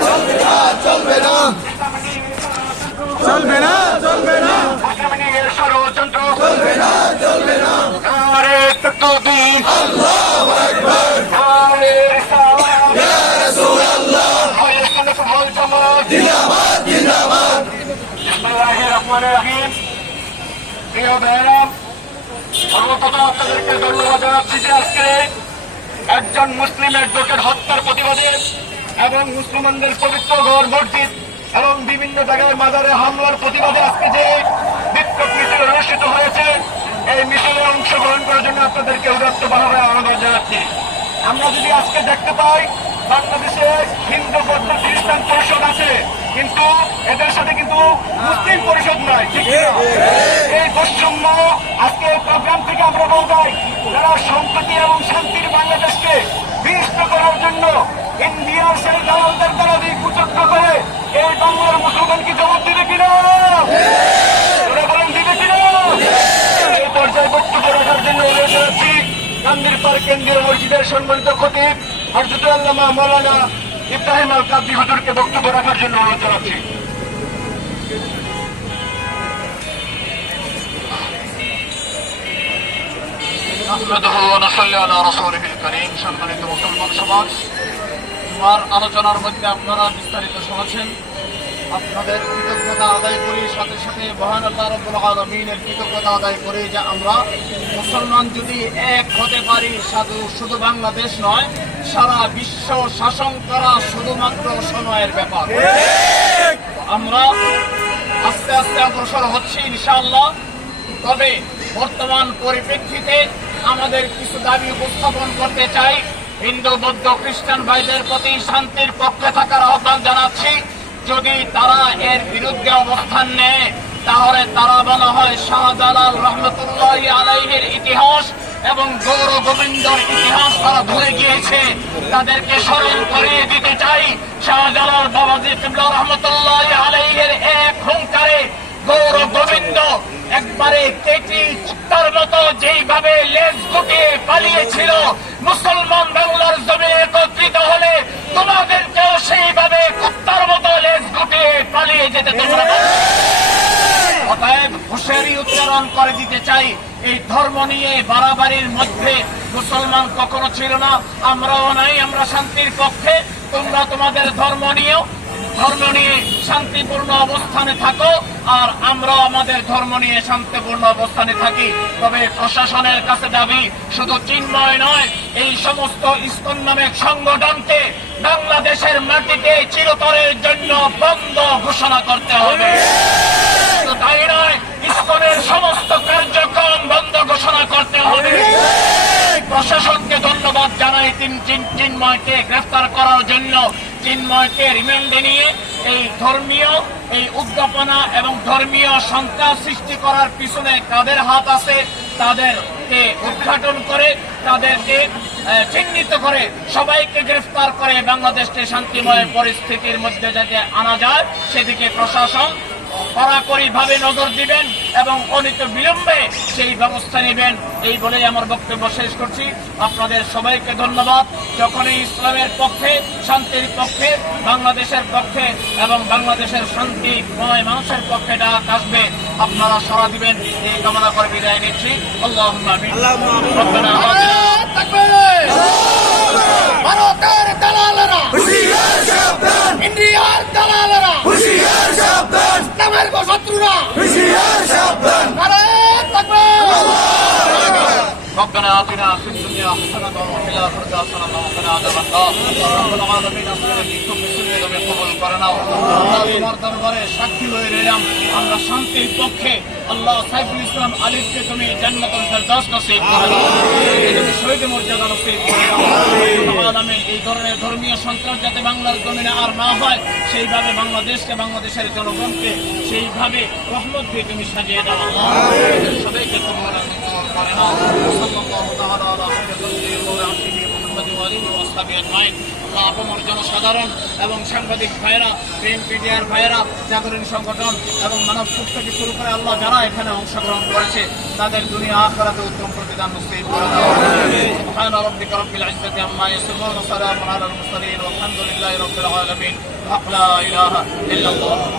চলবে না চলবে না চলবে না ষড়যন্ত্র চলবে না চলবে না আরে তকবীর আল্লাহু আকবার আরে প্রিয় ভাইরা সর্বপ্রথম যে আজকে একজন মুসলিমের লোকের হত্যার প্রতিবাদে এবং মুসলমানদের পবিত্র ঘর, মসজিদ এবং বিভিন্ন জায়গায় মাজারে হামলার প্রতিবাদে আজকে যে বিক্ষোভ মিছিল অনুষ্ঠিত হয়েছে, এই মিছিলে অংশগ্রহণ করার জন্য আপনাদেরকে উদাত্ত ভাবে আহ্বান জানাচ্ছি। আমরা যদি আজকে দেখতে পাই, বাংলাদেশে হিন্দু, বৌদ্ধ, খ্রিস্টান পরিষদ আছে, কিন্তু এদের সাথে কিন্তু মুসলিম পরিষদ নাই, ঠিক এই বৈষম্য আজকে প্রোগ্রাম থেকে আমরা বোঝাই যারা এবং শান্তির বাংলাদেশকে বিনষ্ট করার জন্য ইন্ডিয়ার সেই দালালদের দ্বারা কুচক্র করে এই বাংলার মুসলমানকে জবাব দিবে কিনা? দিবে কিনা? এই পর্যায়ে বক্তব্য রাখার জন্য অনুরোধ জানাচ্ছি, গান্ধীর পার্ক কেন্দ্রীয় মসজিদের সম্মানিত খতিব হরজতুল্লামা মৌলানা ইব্রাহিম আল কাবদি হুজুরকে বক্তব্য রাখার জন্য অনুরোধ জানাচ্ছি। সম্মানিত মুসলমান সমাজ। আলোচনার মধ্যে আপনারা বিস্তারিত শুনেছেন। আপনাদের কৃতজ্ঞতা আদায় করি, সাথে সাথে মহান আল্লাহ রব্বুল কৃতজ্ঞতা আদায় করি যে আমরা মুসলমান যদি এক হতে পারি, সাধু শুধু বাংলাদেশ নয়, সারা বিশ্ব শাসন করা শুধুমাত্র সময়ের ব্যাপার। আমরা আস্তে আস্তে অগ্রসর হচ্ছি ইনশাআল্লাহ। তবে বর্তমান পরিপ্রেক্ষিতে আমাদের কিছু দাবি উপস্থাপন করতে চাই। হিন্দু, বৌদ্ধ, খ্রিস্টান ভাইদের প্রতি শান্তির পক্ষে থাকার আহ্বান জানাচ্ছি। যদি তারা এর বিরুদ্ধে অবস্থান নেয়, তাহলে তারা বলা হয় শাহজালাল রহমতুল্লাহ আলাইহের ইতিহাস এবং গৌর গোবিন্দর ইতিহাস তারা ভুলে গিয়েছে। তাদেরকে স্মরণ করিয়ে দিতে চাই, শাহজালাল বাবাজি কিবলা রহমতুল্লাহ আলাইহের এক হুঙ্কারে গৌর গোবিন্দ একবারে কেটি তার মতো যেইভাবে পালিয়েছিল মুসলমান বাংলার জমি একত্রিত হলে তোমাদেরকেও সেইভাবে কুত্তার মতো লেজ গুটিয়ে পালিয়ে যেতে তোমরা অতএব উচ্চারণ করে দিতে চাই, এই ধর্ম নিয়ে বাড়াবাড়ির মধ্যে মুসলমান কখনো ছিল না, আমরাও নাই, আমরা শান্তির পক্ষে, তোমরা তোমাদের ধর্ম নিয়েও ধর্ম নিয়ে শান্তিপূর্ণ অবস্থানে থাকো, আর আমরা আমাদের ধর্ম নিয়ে শান্তিপূর্ণ অবস্থানে থাকি। তবে প্রশাসনের কাছে দাবি, শুধু চিন্ময় নয়, এই সমস্ত ইস্কন নামক সংগঠনকে বাংলাদেশের মাটিতে চিরতরের জন্য বন্ধ ঘোষণা করতে হবে। তাই নয়, ইস্কনের সমস্ত কার্যক্রম বন্ধ ঘোষণা করতে হবে। প্রশাসনকে ধন্যবাদ জানাই তিন চিন- চিন্ময়কে গ্রেফতার করার জন্য। চিন্ময়কে রিমান্ডে নিয়ে এই ধর্মীয়, এই উদ্যাপনা এবং ধর্মীয় শঙ্কা সৃষ্টি করার পিছনে কাদের হাত আছে, তাদেরকে উদ্ঘাটন করে, তাদেরকে চিহ্নিত করে সবাইকে গ্রেফতার করে বাংলাদেশকে শান্তিময় পরিস্থিতির মধ্যে যাতে আনা যায়, সেদিকে প্রশাসন কড়াকড়ি ভাবে নজর দিবেন এবং অনিত বিলম্বে সেই ব্যবস্থা নেবেন। এই বলেই আমার বক্তব্য শেষ করছি। আপনাদের সবাইকে ধন্যবাদ। যখনই ইসলামের পক্ষে শান্তির পক্ষে বাংলাদেশের পক্ষে এবং বাংলাদেশের শান্তিময় মানুষের পক্ষে ডাক আসবে আপনারা সাড়া দিবেন। এই কামনা করে বিদায় নিচ্ছি। আল্লাহ। ভারতের দালালেরা। ইন্ডিয়ার দালালেরা। ربنا آتنا في الدنيا حسنة وفي الآخرة حسنة وقنا عذاب النار رب العالمين আপনাদের কিছু মিছিলে তুমি কবুল করে নাও আল্লাহ তোমার দরবারে সাক্ষী হয়ে রইলাম আমরা শান্তির পক্ষে আল্লাহ সাইফুল ইসলাম আলিফকে তুমি জান্নাতুল ফেরদাউস নসিব করে দাও একে তুমি শহীদ মর্যাদা নসিব করে দাও রব্বুল আলামিন এই ধরনের ধর্মীয় সন্ত্রাস যাতে বাংলার জমিনে আর না হয় সেইভাবে বাংলাদেশকে বাংলাদেশের জনগণকে সেইভাবে রহমত দিয়ে তুমি সাজিয়ে দাও আল্লাহ সবাইকে কবুল আপামর জনসাধারণ এবং সাংবাদিক ভাইয়েরা প্রেম পিডিআর ভাইয়েরা জাগরণ সংগঠন এবং মানব সুখ থেকে শুরু করে আল্লাহ যারা এখানে অংশগ্রহণ করেছে তাদের দুনিয়া আখরাতে উত্তম প্রতিদান ইল্লাল্লাহ